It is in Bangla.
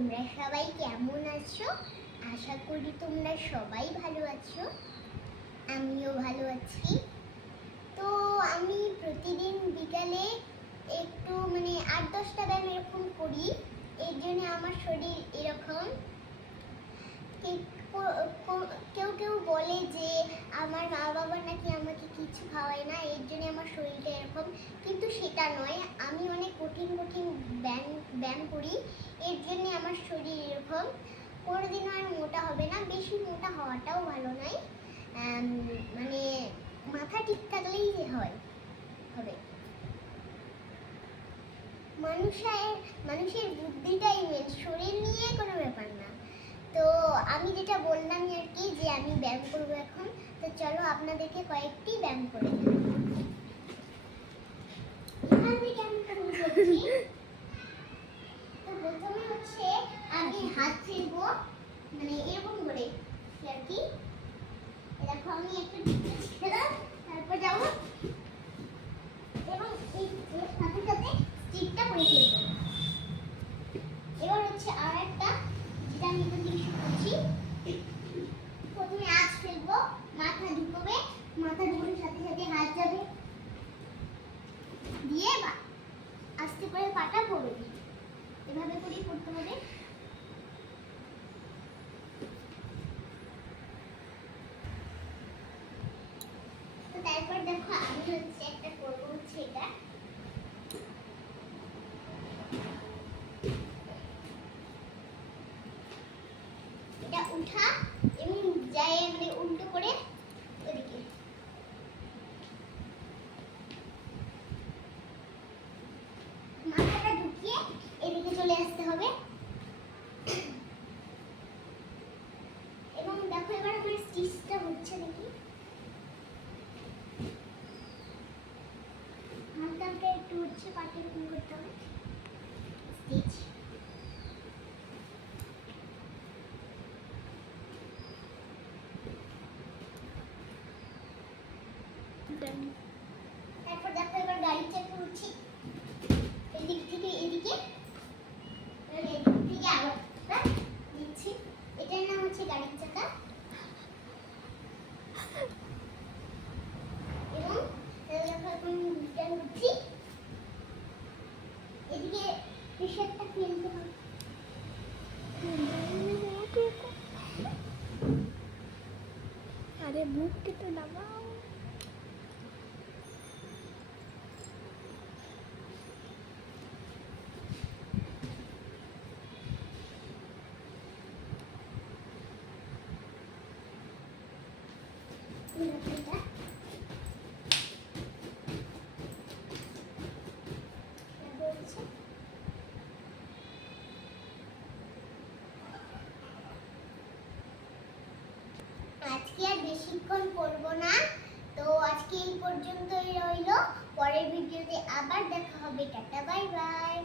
তোমরা সবাই কেমন আছো? আশা করি তোমরা সবাই ভালো আছো। আমিও ভালো আছি। তো আমি প্রতিদিন বিকালে একটু 8-10টা ব্যায়াম এরকম করি। এর জন্য আমার শরীর এরকম। কেউ কেউ বলে যে আমার মা বাবা নাকি আমাকে কিছু খাওয়ায় না, এর জন্য আমার শরীরটা এরকম, কিন্তু সেটা নয়। আমি অনেক কঠিন ব্যায়াম করি, এর জন্য আমার শরীর এরকম। কোনোদিন আর মোটা হবে না, বেশি মোটা হওয়াটাও ভালো নয়। মাথা ঠিক থাকলেই হবে। মানুষের বুদ্ধিটাই মেন, শরীর নিয়ে কোনো ব্যাপার না। তো আমি যেটা বললাম আর কি, যে আমি ব্যায়াম করবো এখন। তো চলো আপনাদেরকে কয়েকটি ব্যায়াম করে দিই। এখান থেকে আমি শুরু করছি। তো প্রথমে হচ্ছে আগে হাত ফেলবো, এরকম করে আর কি। দেখো আমি একটু ছেড়ে তারপর যাবো এবং এই সাথে সাথে স্টিকটা করে ফেলবো। এবার হচ্ছে আর একটা, যেটা আমি এখান থেকে শুরু করছি। প্রথমে আঁচ ফেলবো, মাথা ঢুকবে, মাথা ঢুকানোর সাথে সাথে হাত যাবে, দিয়ে আস্তে করে পাটা পড়বে। এভাবে করেই করতে হবে। তো তারপর দেখো আমি হচ্ছে একটা করবো, হচ্ছে এটা উঠা এবং যায় উল্টো করে ওদিকে। মাথাটা ঢুকিয়ে এদিকে চলে আসতে হবে। এবং দেখো এবার আমার স্টিচটা হচ্ছে নাকি, হালকা একটু হচ্ছে, পাটে এরকম করতে হবে স্টিচ। তারপর দেখো এবার গাড়ির চাকা উঠছি, এদিক থেকে এদিকে, এদিক থেকে আবার দিচ্ছি। এটার নাম হচ্ছে গাড়ির চাকা। এবং এখন রিটার্ন করছি, এদিকে প্রেশারটা ফেলতে হবে। আরে মুখকে তো নামাও। আজকে আর বেশিক্ষণ করব না, তো আজকে এই পর্যন্তই রইল। পরের ভিডিওতে আবার দেখা হবে। Tata, bye bye.